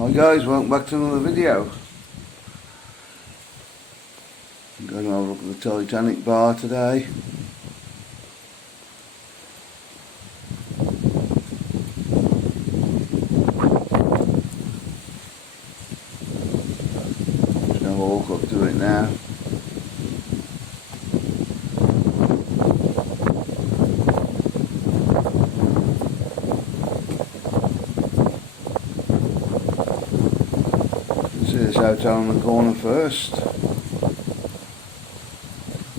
Hi guys, welcome back to another video. I'm going to have a look at the Titanic bar today. Just going to walk up to it now. See this hotel on the corner first. I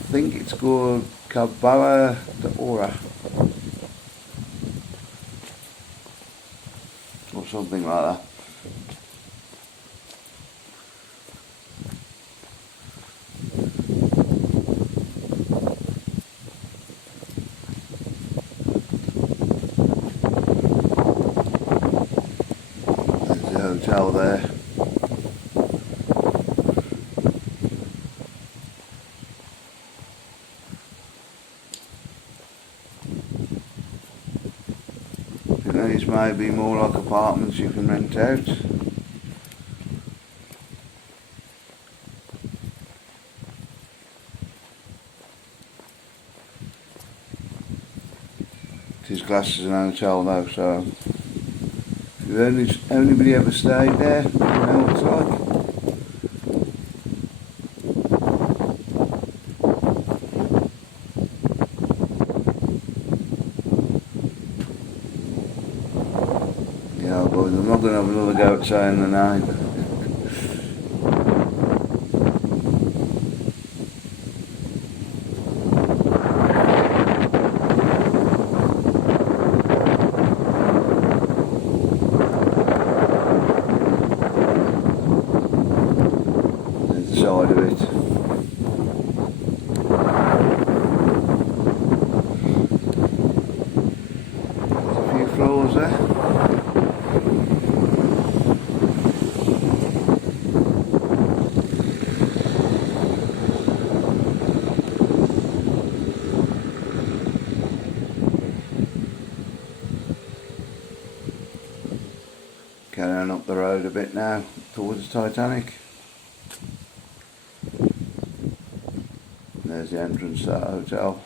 think it's called Cabala de Ora or something like that. There's the hotel there. These may be more like apartments you can rent out. It is classed as an hotel though, so if anybody ever stayed there, you know what it's like. Yeah, boys, I'm not going to have another go at saying the name. There's the side of it. There's a few floors there. Carrying up the road a bit now towards the Titanic. There's the entrance to that hotel.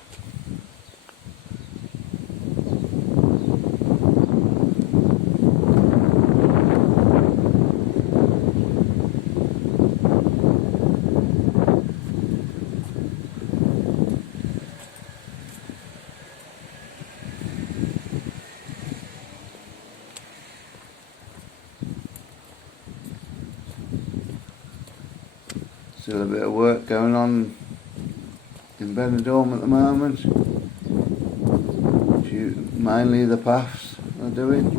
Still a bit of work going on in Benidorm at the moment. Mainly the paths are doing.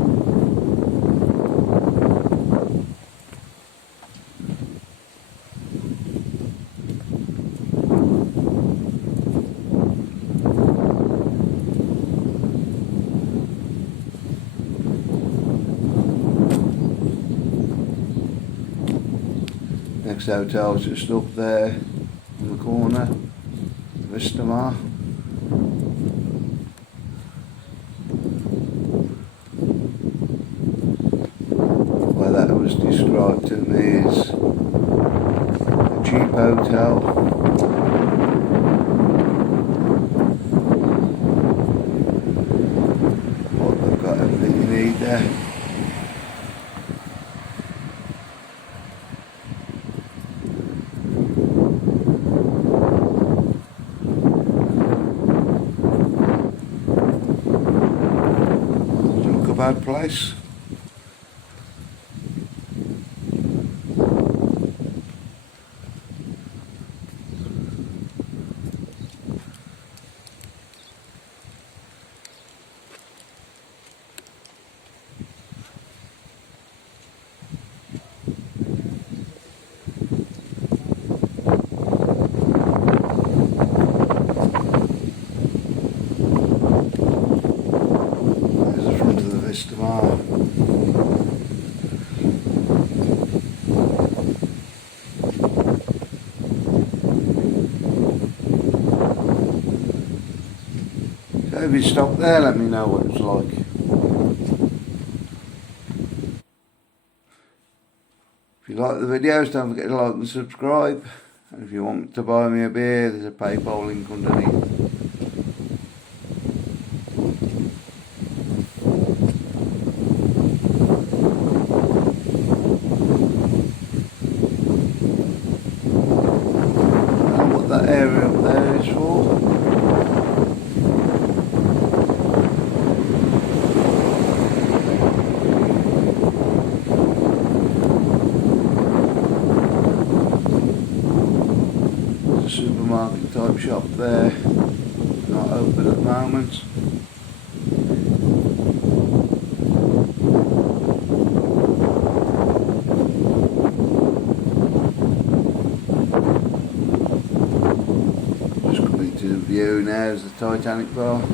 Next hotel's just up there in the corner, Benidorm. Well, that was described to me as a cheap hotel. But they've got everything you need there. Bad place. There's the front of the Benidorm. So if you stop there, let me know what it's like. you like the videos, don't forget to like and subscribe. And if you want to buy me a beer, there's a PayPal link underneath. And what that area up there is for. Supermarket type shop there, not open at the moment. Just coming to the view now is the Titanic bar. You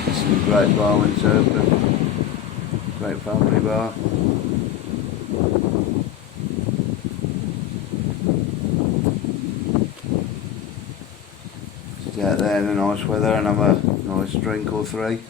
can see the great bar when it's open, great family bar. Out there in the nice weather and have a nice drink or three.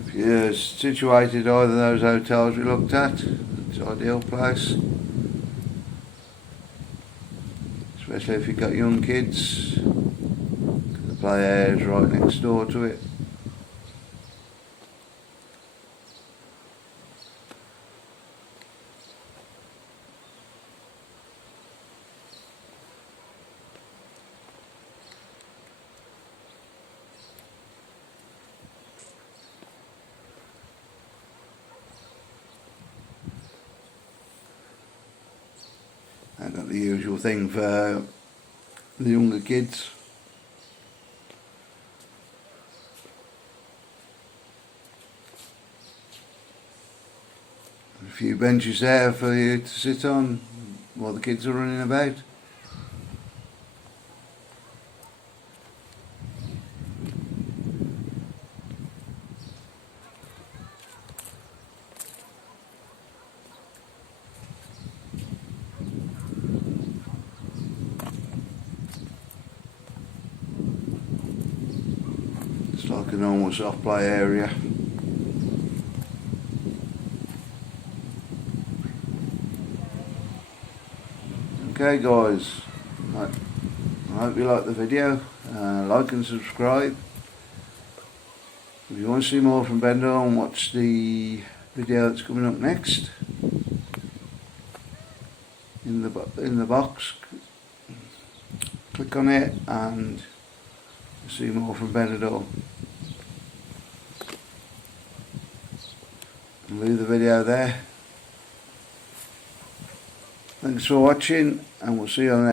If you're situated either of those hotels we looked at, it's an ideal place. Especially if you've got young kids. The play area is right next door to it. I've got the usual thing for the younger kids. A few benches there for you to sit on while the kids are running about. It's like a normal soft play area. Okay guys, I hope you like the video. Like and subscribe. If you want to see more from Benidorm, watch the video that's coming up next. In the box, click on it and see more from Benidorm. I'll leave the video there. Thanks for watching, and we'll see you on the next.